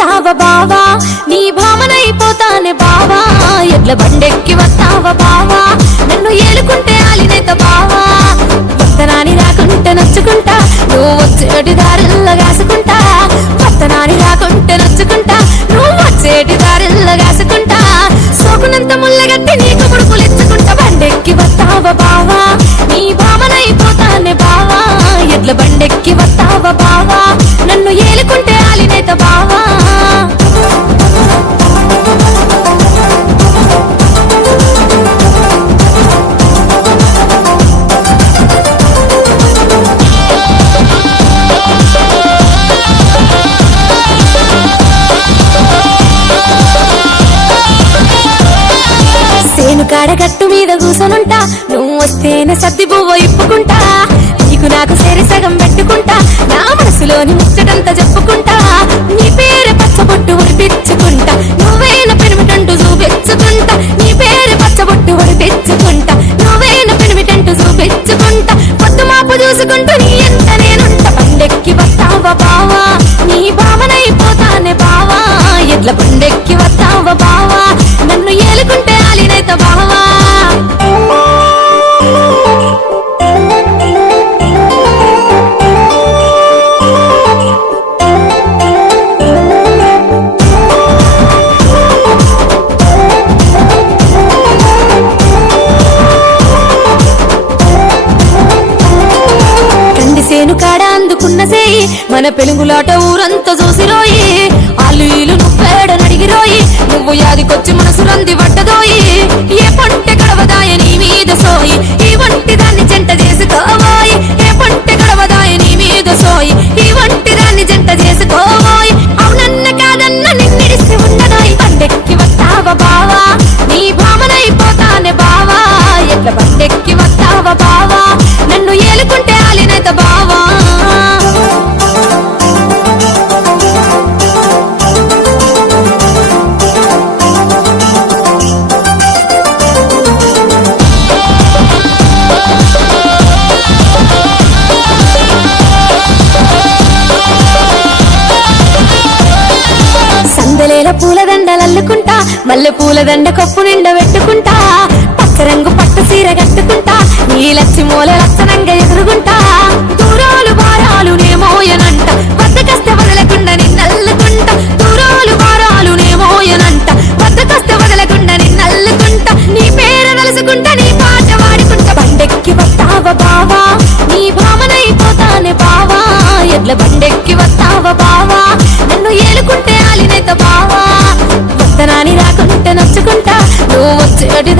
వస్తావా బావా నీ భామనైపోతానే బావా ఎడ్ల బండెక్కి వస్తావా బావా నన్ను ఏలుకుంటే ఆలినేత బావా వత్తనాని రాకుంటే నచ్చుకుంటా నువ్వు వచ్చేటి దారిల్లో కాసుకుంటా వత్తనాని రాకుంటే నచ్చుకుంటా నువ్వు వచ్చేటి దారిల్లో కాసుకుంటా సోకునంత ముళ్ళగట్టి నీకు ముడుపులిచ్చుకుంటా బండెక్కి వస్తావా బావా నీ భామనైపోతానే బావా ఎడ్ల బండెక్కి వస్తావా బావా నన్ను ఏలుకుంటే ఆలినేత బావా కాడగట్టు మీద కూసనుంటా నువ్వు వస్తేనే సద్ది బువ్వ ఇప్పుకుంటా నీకు నాకు సేరి సగం పెట్టుకుంటా నా మనసులోని ముచ్చటంతా చెప్పుకుంటా నీ పేరు పచ్చబొట్టు ఒడిపించుకుంటా నువ్వేన పెనిమిటంటూ చూపించుకుంటా నీ పేరు పచ్చబొట్టు ఒడిపించుకుంటా నువ్వేన పెనిమిటంటూ చూపించుకుంటా పొద్దు మాపు చూసుకుంటూ నీ ఎంత నేనుంటా బండెక్కి వస్తావా బావా నీ భావనైపోతానే బావా ఎడ్ల బండెక్కి వస్తావా బావా నన్ను ఏలుకుంటే ఆలినైత బావా కందిసేను కాడ అందుకున్న సేయి మన పెలుగులాట ఊరంతా చూసిరోయి ఆలు ఈలు నువ్వేడ నడిగిరోయి నువ్వు యాదికొచ్చి మనసు రంది పట్టదోయి ఏ పంటె గడవదాయ నీ మీద సోయి ఈ వంటి దాన్ని జంట చేసుకోబోయి ఏ పంటె గడవదాయ నీ మీద సోయి ఈ వంటి దాన్ని జంట చేసుకోబోయి అవునన్న కాదన్న నిన్నిడిసి ఉండదోయి బండెక్కి వస్తావా బావా నీ భామనైపోతానే బావా ఎట్ల బండెక్కి వస్తావా బావా నన్ను ఏలుకుంటే ఆలినైత బావా సందలేల పూలదండలల్లుకుంటా మల్లె పూలదండ కప్పు నిండా పెట్టుకుంటా పచ్చరంగు పట్టు సీర కట్టుకుంటా నీ లచ్చి మూల లచ్చనంగా ఎదురుగుంటా దూరాలు భారాలు నేమోయనంట వద్దకస్తే వదలకుండా నిన్నల్లుకుంటా దూరాలు భారాలు నేమోయనంట వద్దకస్తే వదలకుండా నిన్నల్లుకుంటా నీ పేరు తలుసుకుంటా నీ పాట వాడుకుంటా బండెక్కి వస్తావా బావా నీ భామనైపోతానే బావా ఎడ్ల బండెక్కి వస్తావా బావా నన్ను ఏలుకుంటే ఆలినైత బావా వత్తనాని రాకుంటే నచ్చుకుంటా నువ్వు వచ్చేటి